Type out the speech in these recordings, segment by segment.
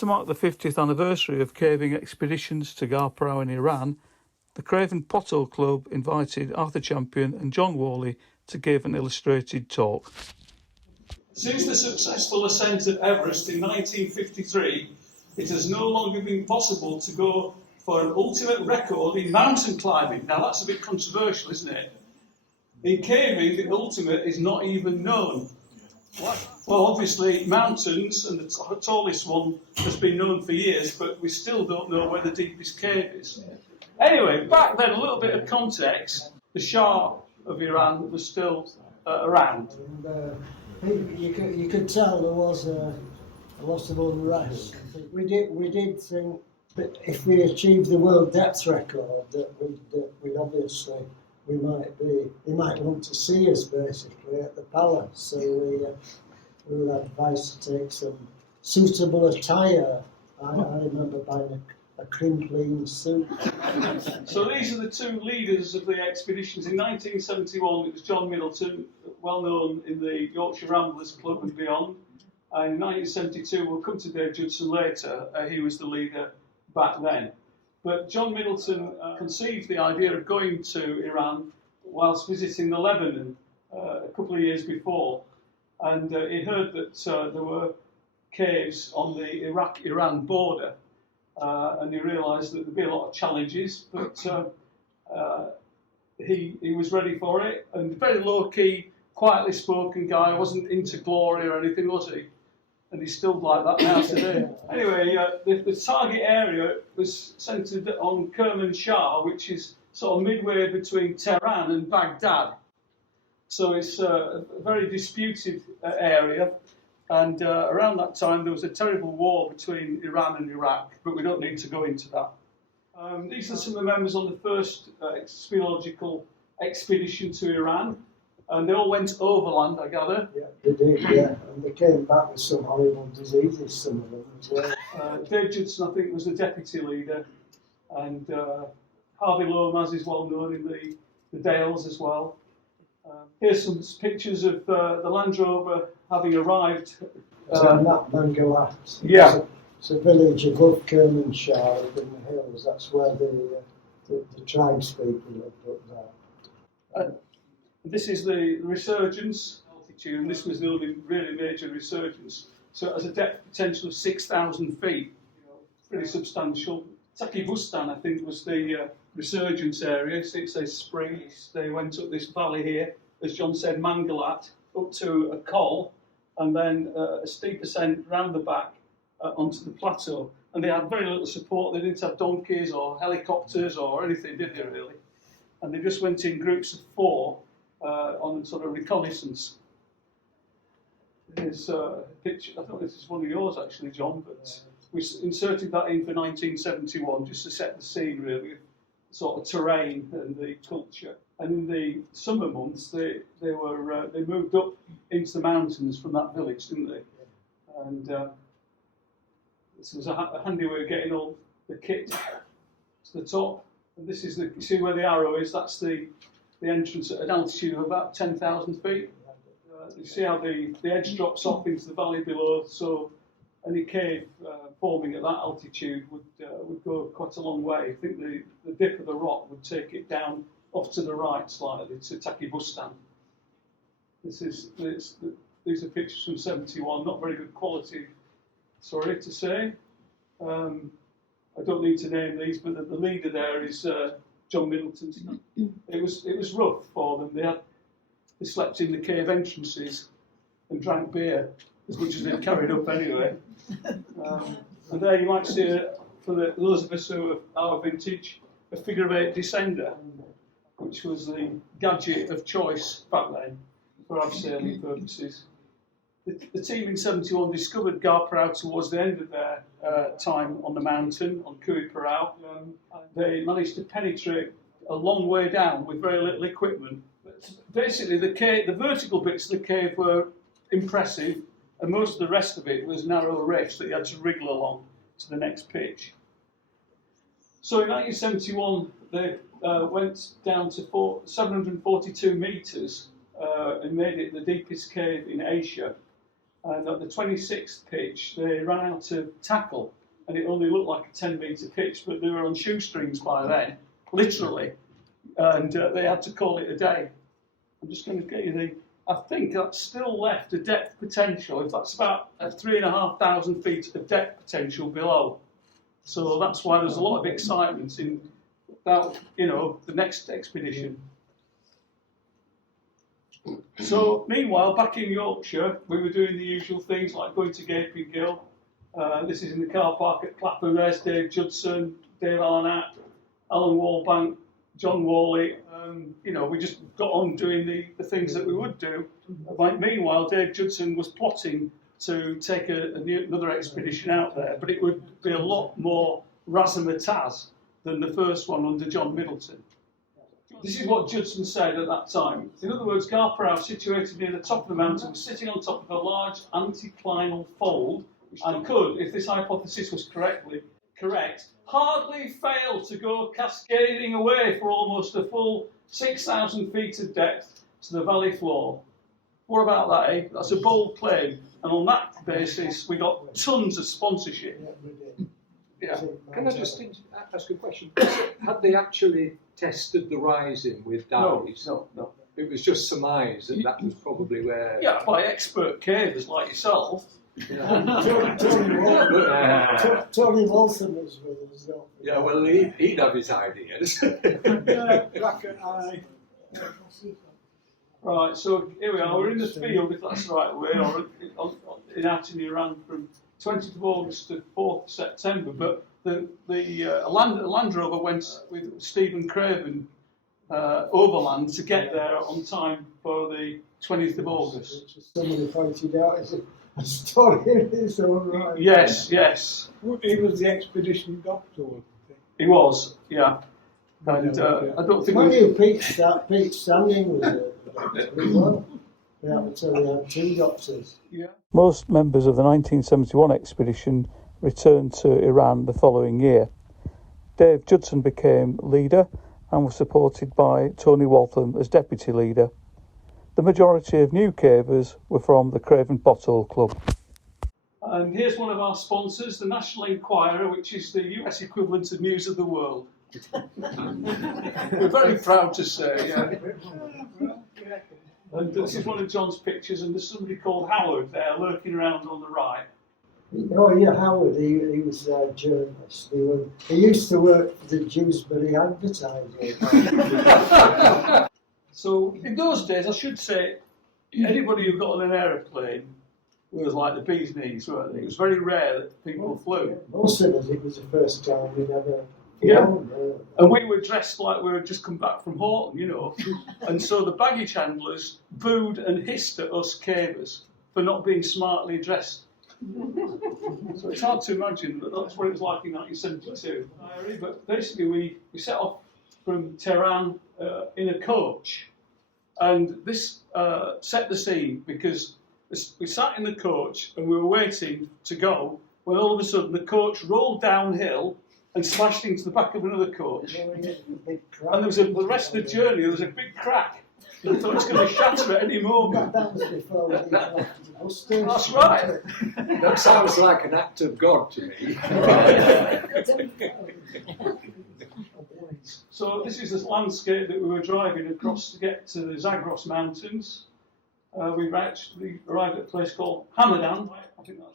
To mark the 50th anniversary of caving expeditions to Ghar Parau in Iran, the Craven Pothole Club invited Arthur Champion and John Whalley to give an illustrated talk. Since the successful ascent of Everest in 1953, it has no longer been possible to go for an ultimate record in mountain climbing. Now that's a bit controversial, isn't it? In caving, the ultimate is not even known. Well, obviously, mountains, and the tallest one has been known for years, but we still don't know where the deepest cave is. Anyway, back then, a little bit of context. The Shah of Iran was still around. And, you could tell there was a lot of unrest. We did think that if we achieved the world depth record, that we'd obviously he might want to see us basically at the palace. So we were advised to take some suitable attire. I remember buying a crimpling suit. So these are the two leaders of the expeditions. In 1971, it was John Middleton, well known in the Yorkshire Ramblers Club and beyond. In 1972, we'll come to Dave Judson later, he was the leader back then. But John Middleton conceived the idea of going to Iran whilst visiting the Lebanon a couple of years before. And he heard that there were caves on the Iraq-Iran border. And he realised that there'd be a lot of challenges, but he was ready for it. And very low-key, quietly spoken guy, wasn't into glory or anything, was he? And he's still like that now today. Anyway, the target area was centred on Kermanshah, which is sort of midway between Tehran and Baghdad. So it's a very disputed area. And around that time, there was a terrible war between Iran and Iraq, but we don't need to go into that. These are some of the members on the first Speleological expedition to Iran. And they all went overland, I gather. Yeah, they did, yeah. And they came back with some horrible diseases, some of them as well. Dave Judson, I think, was the deputy leader. And Harvey Lomas is well known in the Dales as well. Here's some pictures of the Land Rover having arrived. Mangalat. Yeah. It's a village above Kermanshah up in the hills. That's where the tribespeople have put that. This is the resurgence altitude, and this was the only really major resurgence. So it has a depth potential of 6,000 feet, pretty substantial. Takibustan, I think, was the resurgence area. So it says springs. They went up this valley here, as John said, Mangalat, up to a col, and then a steep ascent round the back onto the plateau. And they had very little support. They didn't have donkeys or helicopters or anything, did they, really? And they just went in groups of 4. On sort of reconnaissance. There's a picture, I thought this is one of yours actually, John, but we inserted that in for 1971 just to set the scene really, sort of terrain and the culture. And in the summer months, they moved up into the mountains from that village, didn't they? And this was a handy way of getting all the kit to the top. And this is you see where the arrow is, that's the entrance at an altitude of about 10,000 feet. You see how the edge drops off into the valley below, so any cave forming at that altitude would go quite a long way. I think the dip of the rock would take it down off to the right slightly to Takibustan. These are pictures from 71, not very good quality, sorry to say. I don't need to name these, but the leader there is John Middleton. It was rough for them. They slept in the cave entrances and drank beer as much as they'd carried up anyway. And there you might see, for those of us who are our vintage, a figure of 8 descender, which was the gadget of choice back then for abseiling purposes. The team in 71 discovered Ghar Parau towards the end of their time on the mountain, on Ghar Parau. They managed to penetrate a long way down with very little equipment. But basically, the vertical bits of the cave were impressive, and most of the rest of it was narrow rifts that you had to wriggle along to the next pitch. So in 1971, they went down to 742 metres and made it the deepest cave in Asia. And at the 26th pitch, they ran out of tackle, and it only looked like a 10-metre pitch, but they were on shoestrings by then, literally, and they had to call it a day. I'm just going to get you I think that's still left a depth potential, if that's about 3,500 feet of depth potential below. So that's why there's a lot of excitement about, the next expedition. So, meanwhile, back in Yorkshire, we were doing the usual things like going to Gaping Gill. This is in the car park at Clapham. There's Dave Judson, Dave Allenat, Alan Wallbank, John Whalley. We just got on doing the things that we would do. Meanwhile, Dave Judson was plotting to take another expedition out there, but it would be a lot more razzmatazz than the first one under John Middleton. This is what Judson said at that time. In other words, Ghar Parau, situated near the top of the mountain, was sitting on top of a large anticlinal fold, and could, if this hypothesis was correct, hardly fail to go cascading away for almost a full 6,000 feet of depth to the valley floor. What about that, eh? That's a bold claim, and on that basis, we got tons of sponsorship. Yeah. Can I just ask a question? Had they actually tested the rising with dives? No. It was just surmise that was probably where... Yeah, by expert cavers like yourself. Yeah. Tony Walton was with us, though. Yeah, well, he'd have his ideas. Black eye. Right, so here we are. We're in the field, if that's the right way, or out in Iran from 20th of August to 4th of September. But the Land Rover went with Stephen Craven overland to get there on time for the 20th of August. Somebody pointed out as a story in his own right. Yes. He was the expedition doctor, wasn't he? He was, yeah. And I don't think Pete Standing was it. Yeah, until we had two doctors. Yeah. Most members of the 1971 expedition returned to Iran the following year. Dave Judson became leader and was supported by Tony Waltham as deputy leader. The majority of new cavers were from the Craven Pothole Club. And here's one of our sponsors, the National Enquirer, which is the US equivalent of News of the World. We're very proud to say, yeah. And this is one of John's pictures, and there's somebody called Howard there lurking around on the right. Oh yeah, Howard, he was a journalist. He used to work for the Gisburn advertising. So in those days, I should say, anybody who got on an aeroplane was like the bee's knees, weren't they? It was very rare that people flew. Most of us, it was the first time we'd ever flown. And we were dressed like we had just come back from Horton, And so the baggage handlers booed and hissed at us cavers for not being smartly dressed. So it's hard to imagine that that's what it was like in 1972. But basically, we set off from Tehran in a coach, and this set the scene because we sat in the coach and we were waiting to go when all of a sudden the coach rolled downhill and smashed into the back of another coach. And there was the rest of the journey, there was a big crack. I thought it was going to shatter at any moment. That was before we got off to the bus station. That's right. That sounds like an act of God to me. So this is the landscape that we were driving across to get to the Zagros Mountains. We actually arrived at a place called Hamadan,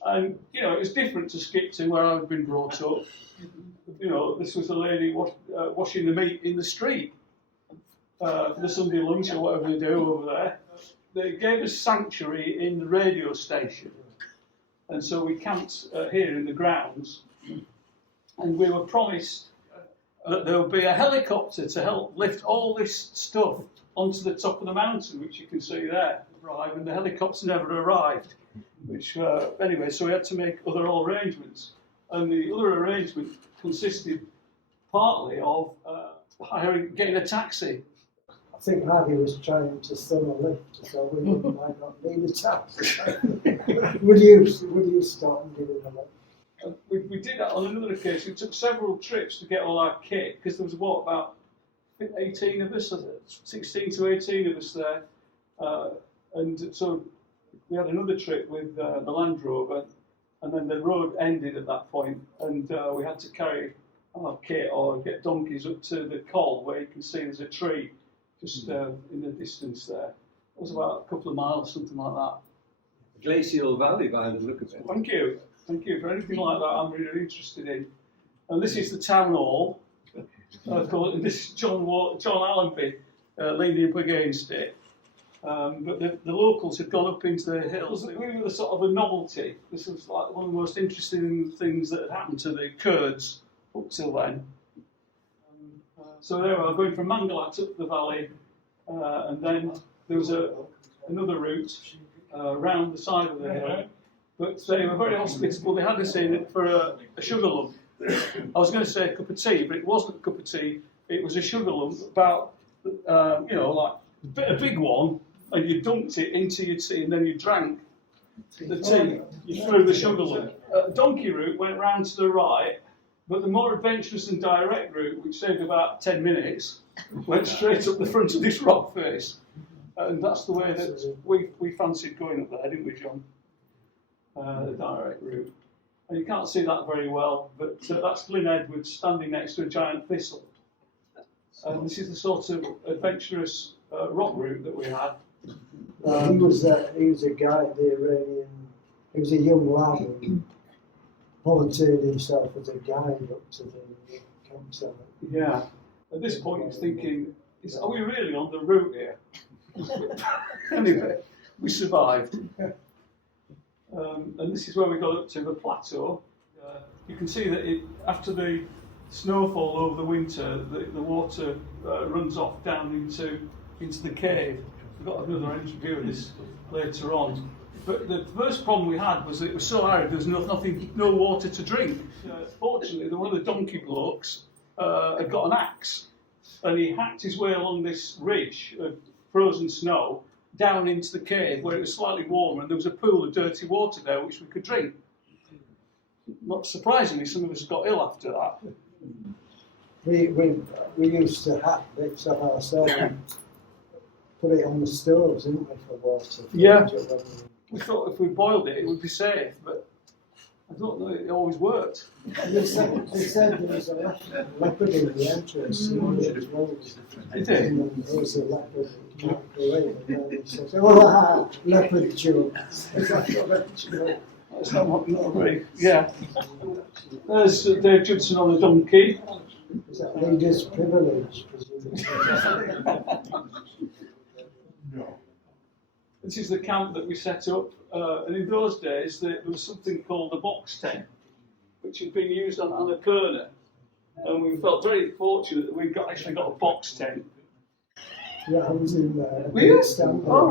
and it was different to Skipton where I'd been brought up. This was a lady washing the meat in the street for the Sunday lunch or whatever they do over there. They gave us sanctuary in the radio station, and so we camped here in the grounds, and we were promised that there would be a helicopter to help lift all this stuff onto the top of the mountain, which you can see there. And the helicopter never arrived. Anyway, so we had to make other arrangements. And the other arrangement consisted partly of getting a taxi. I think Harvey was trying to thumb a lift, so we might not need a taxi. Would you stop and give him a lift? We did that on another occasion. It took several trips to get all our kit, because there was about 18 of us, 16 to 18 of us there. And so we had another trip with the Land Rover, and then the road ended at that point, and we had to carry our kit or get donkeys up to the col where you can see there's a tree just in the distance there. It was about a couple of miles, something like that. Glacial Valley by the look of it. Thank you. For anything like that, I'm really interested in. And this is the town hall. This is John Allenby leaning up against it. But the locals had gone up into the hills. We were the sort of a novelty. This was like one of the most interesting things that had happened to the Kurds up till then. So there we are, going from Mangalat up the valley, and then there was another route round the side of the hill. But they were very hospitable. They had us in for a sugar lump. I was going to say a cup of tea, but it wasn't a cup of tea. It was a sugar lump, about like a big one, and you dumped it into your tea, and then you drank the tea. You threw the sugar lump. Donkey route went round to the right, but the more adventurous and direct route, which saved about 10 minutes, went straight up the front of this rock face. And that's the way that we fancied going up there, didn't we, John? The direct route. And you can't see that very well, but that's Glyn Edwards standing next to a giant thistle. And this is the sort of adventurous rock route that we had. He was a guy, the Iranian. He was a young lad who volunteered himself as a guide up to the campsite. Yeah. At this point, he's thinking, are we really on the route here? Anyway, we survived. And this is where we got up to the plateau. You can see that after the snowfall over the winter, the water runs off down into the cave. We've got another view of this later on. But the first problem we had was that it was so arid, there was no water to drink. Fortunately, one of the donkey blokes had got an axe, and he hacked his way along this ridge of frozen snow down into the cave where it was slightly warmer, and there was a pool of dirty water there which we could drink. Not surprisingly, some of us got ill after that. We used to hack bits of ourselves and put it on the stoves, didn't we, for water? Yeah. We thought if we boiled it, it would be safe, but I don't know, it always worked. They said there was a leopard in the entrance. Did they? There was a leopard. Oh, leopard joke. That's not very, yeah. There's Dave Judson on the donkey. Is that leader's privilege, presumably? No. This is the camp that we set up, and in those days there was something called a box tent, which had been used on Annapurna, and we felt very fortunate that we actually got a box tent. Yeah, I was in there. Were you? Oh,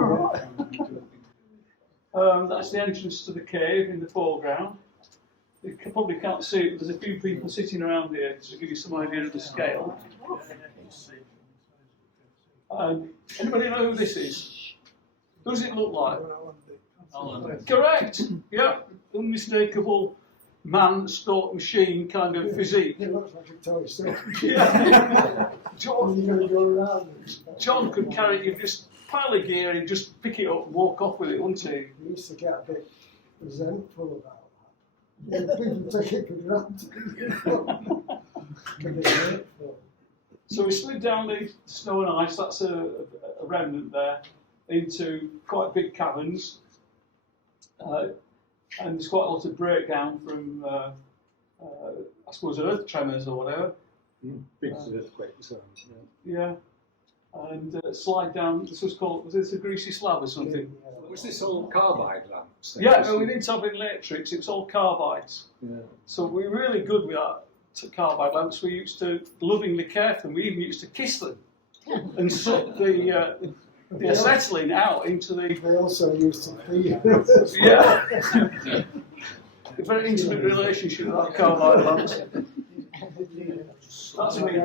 right. That's the entrance to the cave in the foreground. You probably can't see it, but there's a few people sitting around here to give you some idea of the scale. Anybody know who this is? Who does it look like? Correct. Yeah, unmistakable man, stalk machine kind of physique. It looks like a toy store. Yeah. John, you're going to go around. John could carry it, you just pile of gear and just pick it up and walk off with it, wouldn't he? He used to get a bit resentful about that. People take it for granted. So we slid down the snow and ice, that's a remnant there, into quite big caverns. And there's quite a lot of breakdown from, I suppose, earth tremors or whatever. Big earthquake. So, yeah. And slide down, was this a greasy slab or something? was this all carbide lamps? Yeah, no, we didn't have electrics, it was all carbides. Yeah. So we were really good with our carbide lamps. We used to lovingly care for them. We even used to kiss them and suck the acetylene out into the... They also used to feed. Yeah. A very intimate relationship with that carbide lamps. That's me.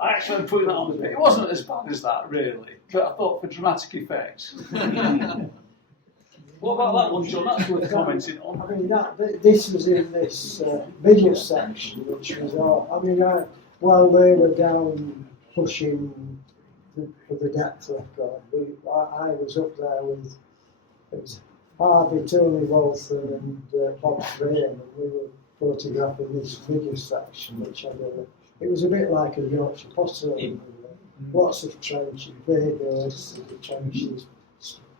I actually put that on the bit. It wasn't as bad as that, really, but I thought for dramatic effect. What about that one, John? That's worth commenting on. I mean, this was in this video section, which was while they were down pushing for the depth record, I was up there with It was Harvey, Tony Walton and Bob Graham, and we were photographing this figure section, which had it was a bit like a Yorkshire pothole, lots of trenches, videos of the trenches,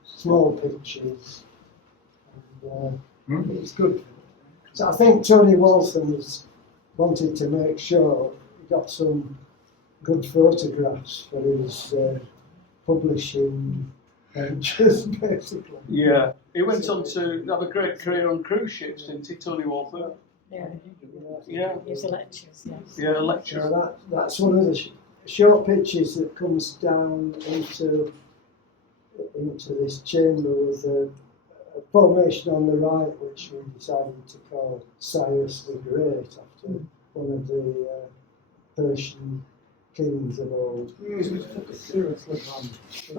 small pictures, and it was good. So I think Tony Walton wanted to make sure he got some good photographs for his publishing ventures, basically. Yeah, he went on to have a great career on cruise ships, didn't he, Tony Walton? Yeah. Yeah. He was a lectures, yes. Yeah, a lecturer. So that's one of the short pictures that comes down into this chamber with a formation on the right, which we decided to call Cyrus the Great, after one of the Persian kings of old. But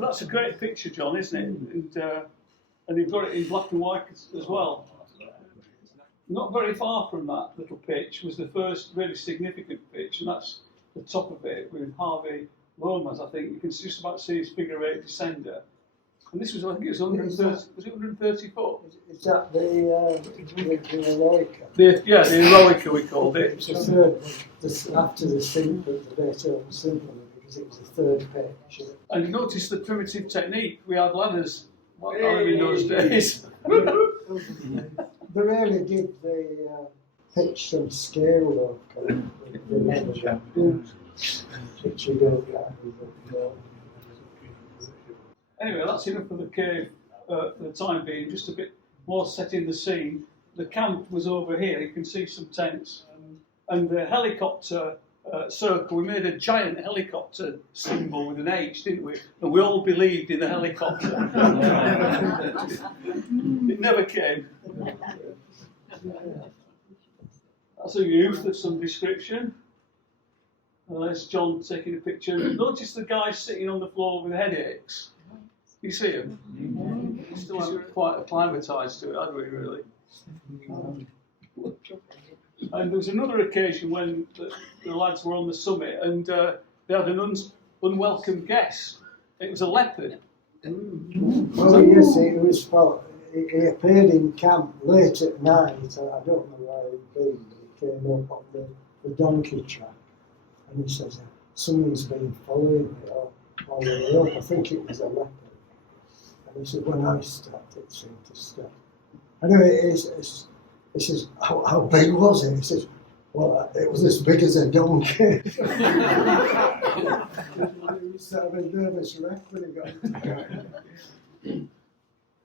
that's a great picture, John, isn't it? And you've got it in black and white as well. Not very far from that little pitch was the first really significant pitch, and that's the top of it with Harvey Lomas. I think you can just about see his figure 8 descender. And this was, I think it was 130. Was it 130 foot? Is that the Eroica? The Eroica we called it. It's the third, after the symphony, the Beethoven symphony, because it was the third pitch. And you notice the primitive technique. We had ladders in those days. They really did the pitch some scale work on Anyway, that's enough for the cave for the time being. Just a bit more setting the scene. The camp was over here. You can see some tents. And the helicopter circle, we made a giant helicopter symbol with an H, didn't we? And we all believed in the helicopter. It never came. That's a youth of some description. There's John taking a picture. Notice the guy sitting on the floor with headaches. You see him? Still haven't quite acclimatised to it, had we, really? And there was another occasion when the lads were on the summit and they had an unwelcome guest. It was a leopard. Well, yes, it was. Well, he appeared in camp late at night. I don't know where he'd been. He came up on the donkey track, and he says, "Someone's been following me all the way up. I think it was a leopard." And he said, "When I stopped, it seemed to stop." Anyway, he says, how big was it? He says, "Well, it was as big as a donkey." He started a nervous wreck when he got into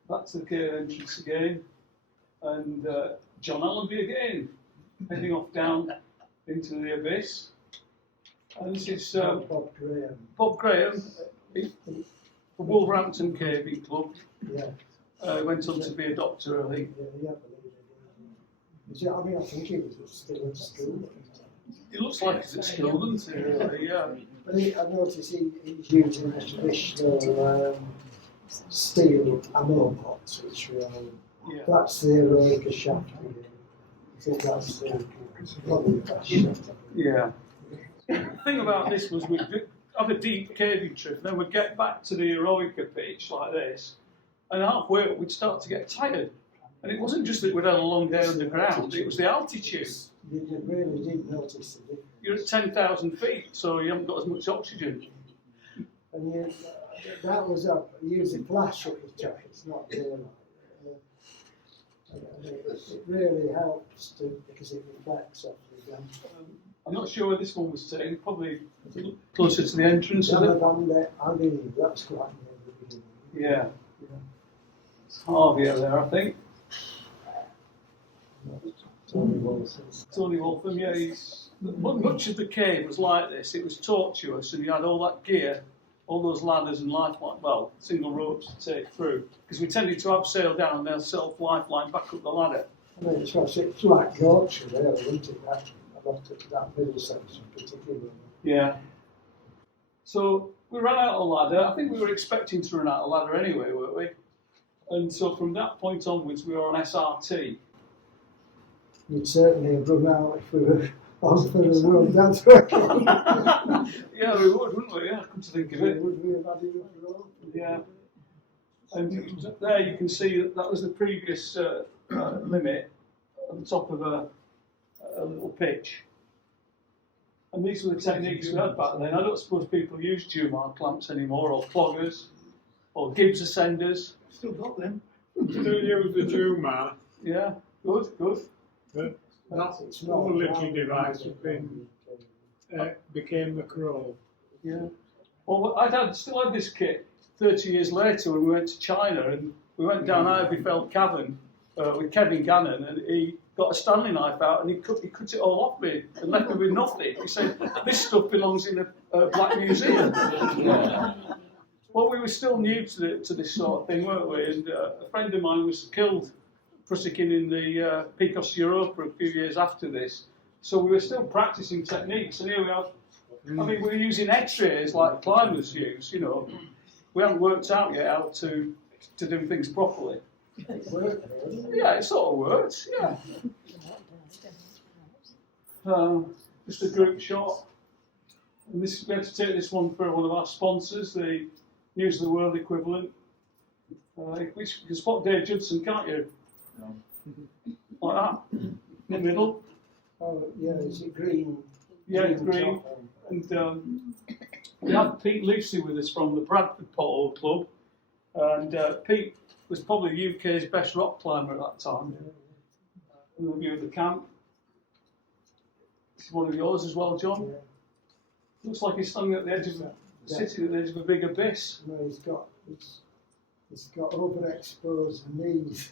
Back to the cave entrance again. And John Allenby again, heading off down into the abyss. And this is Bob Graham. Bob Graham, the Wolverhampton Caving Club. Yeah. Went on to be a doctor, I think. Yeah, I mean, I think he was still at school. He looks like he's at school, doesn't he? Really? Yeah. But I noticed he's using a traditional steel ammo pots, which were that's the Eroica shaft. I think that's probably the best shaft. Yeah. The thing about this was we'd have a deep caving trip, and then we'd get back to the Eroica pitch like this, and halfway up we'd start to get tired. And it wasn't just that we'd had a long day underground, it was the altitude. You really did notice it. You're at 10,000 feet, so you haven't got as much oxygen. And that was up. You use a flash at the top, it's not daylight. It really helps because it reflects off the ground. I'm not sure where this one was taken, probably closer to the entrance. Damavand, that's quite near the beginning. Yeah. It's Harvey out there, I think. Tony Walton. Tony Waltham, yeah. Much of the cave was like this. It was tortuous, and you had all that gear, all those ladders and lifeline, well, single ropes to take through. Because we tended to abseil down and then self-lifeline back up the ladder. I mean, it's like Yorkshire there, isn't it? That middle section particularly. Yeah. So we ran out of ladder. I think we were expecting to run out of ladder anyway, weren't we? And so from that point onwards, we were on SRT. You'd certainly have run out if we were on for the road dance record. Yeah, we would, wouldn't we? Yeah, come to think of it. Would we have had enough road? Yeah. And there you can see that was the previous limit at the top of a little pitch. And these were the techniques we had back then. I don't suppose people use Jumar clamps anymore, or cloggers, or Gibbs ascenders. Still got them. Still use the Jumar. Yeah, good, good. But that small little device became the Crow. Yeah. Well, still had this kit 30 years later when we went to China, and we went down Ivyfeld Cavern with Kevin Gannon, and he got a Stanley knife out and he cut it all off me and left me with nothing. He said, "This stuff belongs in a black museum." Well, we were still new to this sort of thing, weren't we? And a friend of mine was killed Prussikin in the Picos Europa a few years after this. So we were still practicing techniques, and here we are. I mean, we were using X-rays like climbers use, you know. We haven't worked out yet how to do things properly. Yeah, it sort of works, yeah. Just a group shot. And we had to take this one for one of our sponsors, the News of the World equivalent. Which you can spot Dave Judson, can't you? No. Like that, in the middle. Oh, yeah, is it green? Yeah, it's green. And we had Pete Lucy with us from the Bradford Pothole Club. And Pete was probably the UK's best rock climber at that time. And the view of the camp. This is one of yours as well, John. Yeah. Looks like he's standing at the edge of sitting at the edge of a big abyss. No, he's got overexposed knees.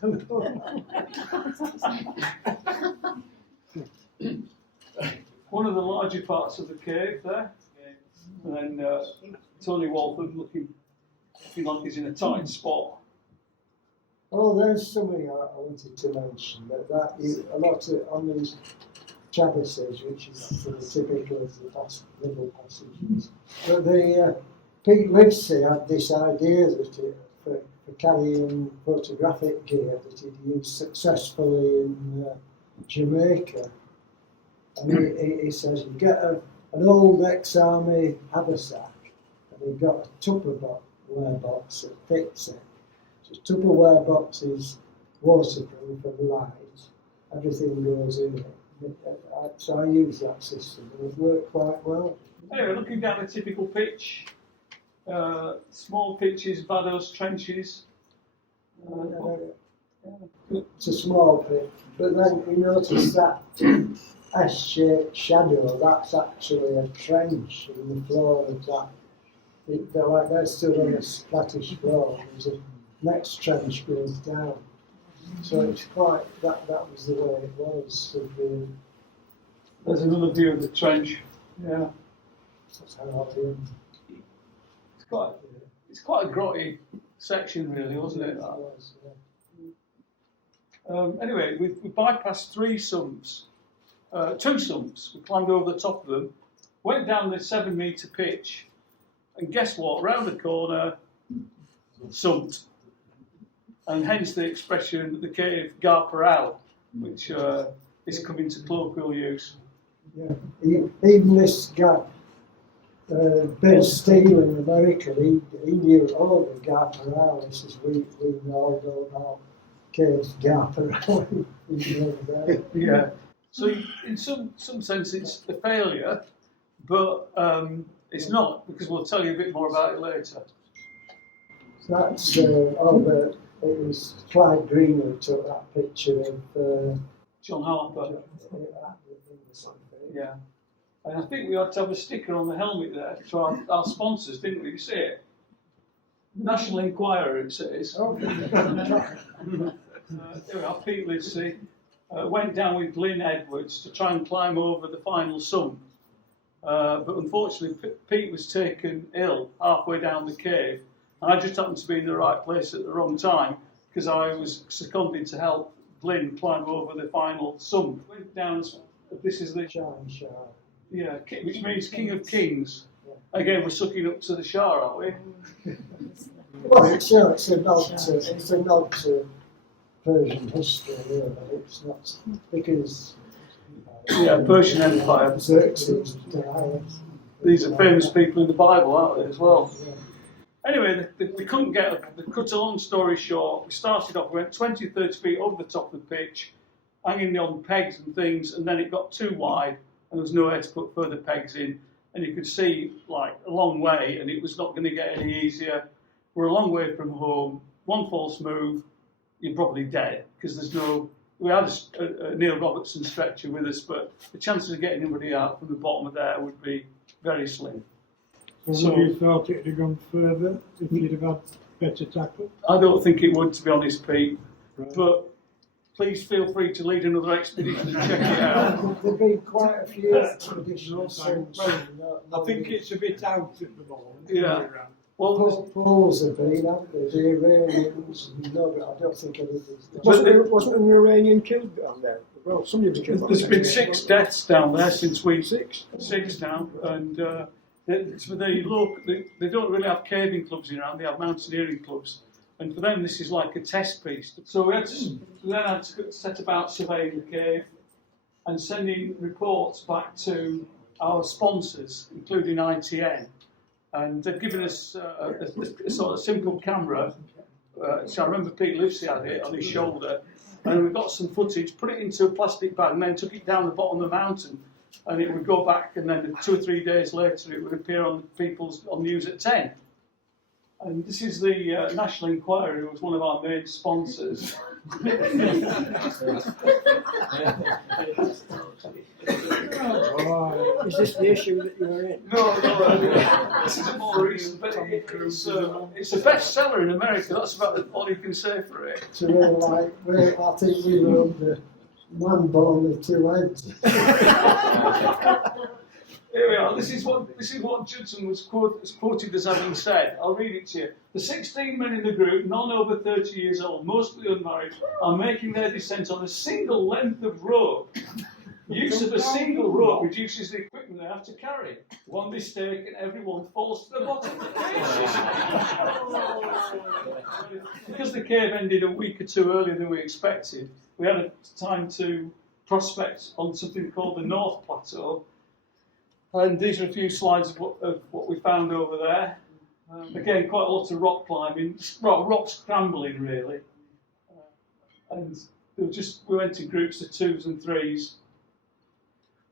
One of the larger parts of the cave there. And then Tony Walton looking like he's in a tight spot. Oh, there's something I wanted to mention. A lot of, on these traverses, which is sort of typical of the Ribble passages. But Pete Livesey had this idea that for carrying photographic gear that he'd used successfully in Jamaica. And he says, you get an old ex-army haversack, and you've got a Tupperware box that fits it. So Tupperware box is waterproof and light, everything goes in it. So I use that system, and it worked quite well. Anyway, looking down a typical pitch, small pitches, Vados trenches. It's a small pit, but then you notice that S-shaped shadow, that's actually a trench in the floor of that. They're still on a flattish floor, there's a next trench goes down. So it's quite, that was the way it was. There's another view of the trench. Yeah. That's how I do. It's quite a grotty section, really, wasn't it? That? Anyway, we bypassed two sumps. We climbed over the top of them, went down the 7-metre pitch, and guess what? Round the corner, sumped. And hence the expression, the cave Ghar Parau, which is coming to colloquial use. Yeah. Even this guy, Ben Steele in America, he knew all the Ghar Parau. He says, we know about caves Ghar Parau. Yeah. So in some sense it's a failure, but it's not, because we'll tell you a bit more about it later. That's it was Clyde Green who took that picture of John Harper. Yeah. And I think we had to have a sticker on the helmet there for our sponsors, didn't we? You see it? National Enquirer, it says. Oh. There we are, Pete Livesey. Went down with Glyn Edwards to try and climb over the final sump. But unfortunately, Pete was taken ill halfway down the cave. And I just happened to be in the right place at the wrong time because I was seconded to help Glyn climb over the final sump. Went down, this is the Shah. Yeah, which means King of Kings. Again, we're sucking up to the Shah, aren't we? Well, it's a nod to Persian history, really. It's not because Persian Empire. Xerxes died. These are famous people in the Bible, aren't they, as well? Yeah. Anyway, we couldn't get, to cut a long story short, we started off, we went 20, 30 feet over the top of the pitch, hanging on pegs and things, and then it got too wide, and there was nowhere to put further pegs in, and you could see, like, a long way, and it was not going to get any easier. We're a long way from home. One false move, you're probably dead, because there's no... We had a Neil Robertson stretcher with us, but the chances of getting anybody out from the bottom of there would be very slim. So you thought it had gone further if you'd have had better tackle? I don't think it would, to be honest, Pete. Right. But please feel free to lead another expedition and check it out. There've been quite a few expeditions since. I think it's a bit out at the moment. Yeah. Well, Poles have been, haven't they? The Iranians, no, but I don't think anything's done. Wasn't an Iranian killed down there? Well, somebody was killed. there's been 6 deaths down there since we... Six? 6 now, and they don't really have caving clubs around, they have mountaineering clubs, and for them this is like a test piece. So we then had to set about surveying the cave and sending reports back to our sponsors, including ITN, and they've given us a sort of simple camera. So I remember Pete Livesey had it on his shoulder, and we got some footage, put it into a plastic bag, and then took it down the bottom of the mountain. And it would go back, and then 2 or 3 days later, it would appear on news at 10. And this is the National Enquirer, who was one of our main sponsors. Is this the issue that you were in? No, this is a more recent, but it's a bestseller in America. That's about all you can say for it. So I think we were under one ball with 2 heads. Here we are. This is what Judson was quoted as having said. I'll read it to you. The 16 men in the group, none over 30 years old, mostly unmarried, are making their descent on a single length of rope. Use of a single rope reduces the equipment they have to carry. One mistake and everyone falls to the bottom. Because the cave ended a week or 2 earlier than we expected, we had time to prospect on something called the North Plateau. And these are a few slides of what we found over there. Again, quite a lot of rock climbing, rock scrambling really. And we went in groups of 2s and 3s,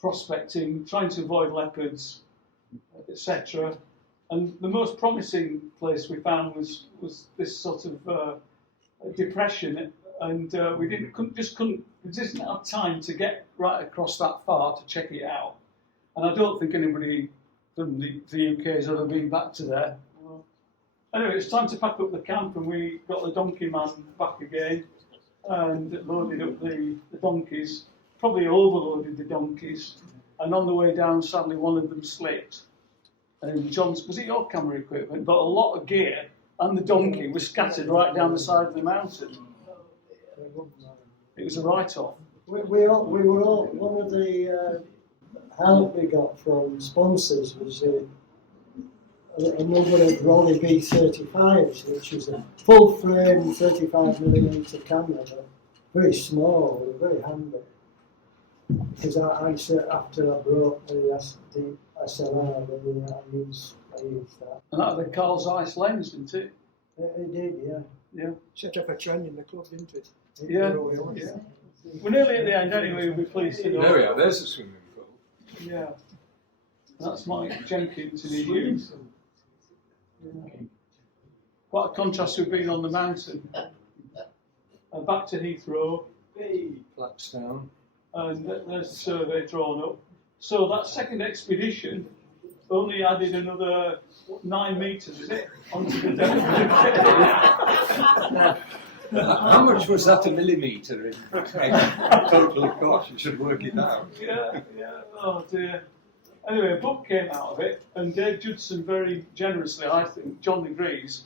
prospecting, trying to avoid leopards, etc. And the most promising place we found was this sort of depression, and we didn't have time to get right across that far to check it out. And I don't think anybody from the UK has ever been back to there. Anyway, it's time to pack up the camp, and we got the donkey man back again and loaded up the donkeys, probably overloaded the donkeys. And on the way down, sadly, one of them slipped. And John's, was it your camera equipment? But a lot of gear and the donkey was scattered right down the side of the mountain. It was a write-off. We were all, one of the help we got from sponsors was a number of Rolly B35s, which is a full frame 35mm camera, but very small, very handy. Because I after I brought the SLR, I used that. And that had the Carl Zeiss lens, didn't it? It did, yeah. Yeah. Set up a trend in the club, didn't it? Yeah. Yeah. We're nearly at the end anyway, we'll be pleased to know. There we are, there's a swimming pool. Yeah. That's Mike Jenkins in his youth. Yeah. Quite a contrast with being on the mountain. Back to Heathrow. Flaps down. And there's the survey drawn up. So that second expedition only added another 9 metres, is it? Onto the How much was that a millimetre in total cost? You should work it out. Yeah. Oh dear. Anyway, a book came out of it, and Dave Judson very generously, I think, John agrees,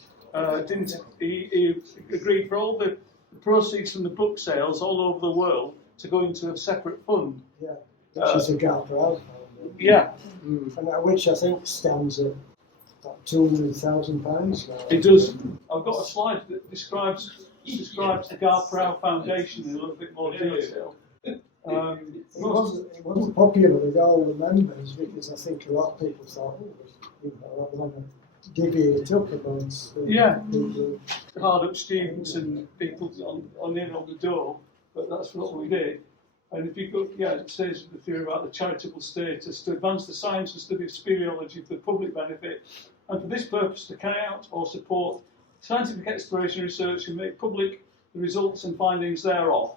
he agreed for all the proceeds from the book sales all over the world to go into a separate fund. Yeah, which is a Ghar Parau. Yeah. And which I think stands at about £200,000 now. It does. I've got a slide that describes the Ghar Parau Foundation in a little bit more detail. It wasn't popular with all the members because I think a lot of people thought, I'll have divvy it up amongst Yeah. people. Hard up students and people on the door, but that's what we did. And if you go, it says the theory about the charitable status to advance the science and study of speleology for public benefit, and for this purpose to carry out or support scientific exploration research and make public the results and findings thereof.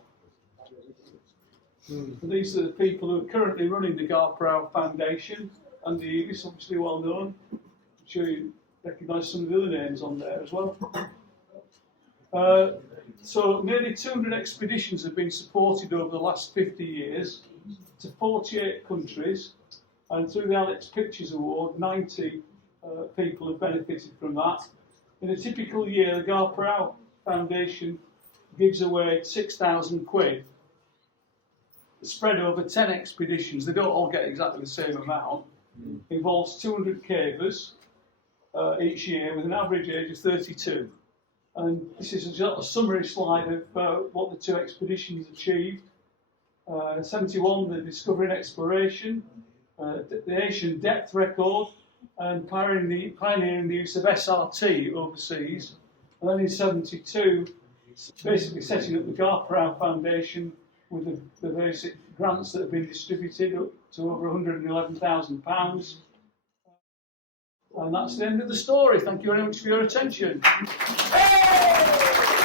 So these are the people who are currently running the Ghar Parau Foundation, and the is obviously well known. I'm sure you recognise some of the other names on there as well. So nearly 200 expeditions have been supported over the last 50 years to 48 countries, and through the Alex Pictures Award, 90 people have benefited from that. In a typical year, the Ghar Parau Foundation gives away £6,000, spread over 10 expeditions. They don't all get exactly the same amount. Involves 200 cavers each year with an average age of 32. And this is a summary slide of what the two expeditions achieved. 71, the discovery and exploration, the Asian depth record, and pioneering the use of SRT overseas. And then in 72, basically setting up the Ghar Parau Foundation with the basic grants that have been distributed up to over £111,000. And that's the end of the story. Thank you very much for your attention. Hey!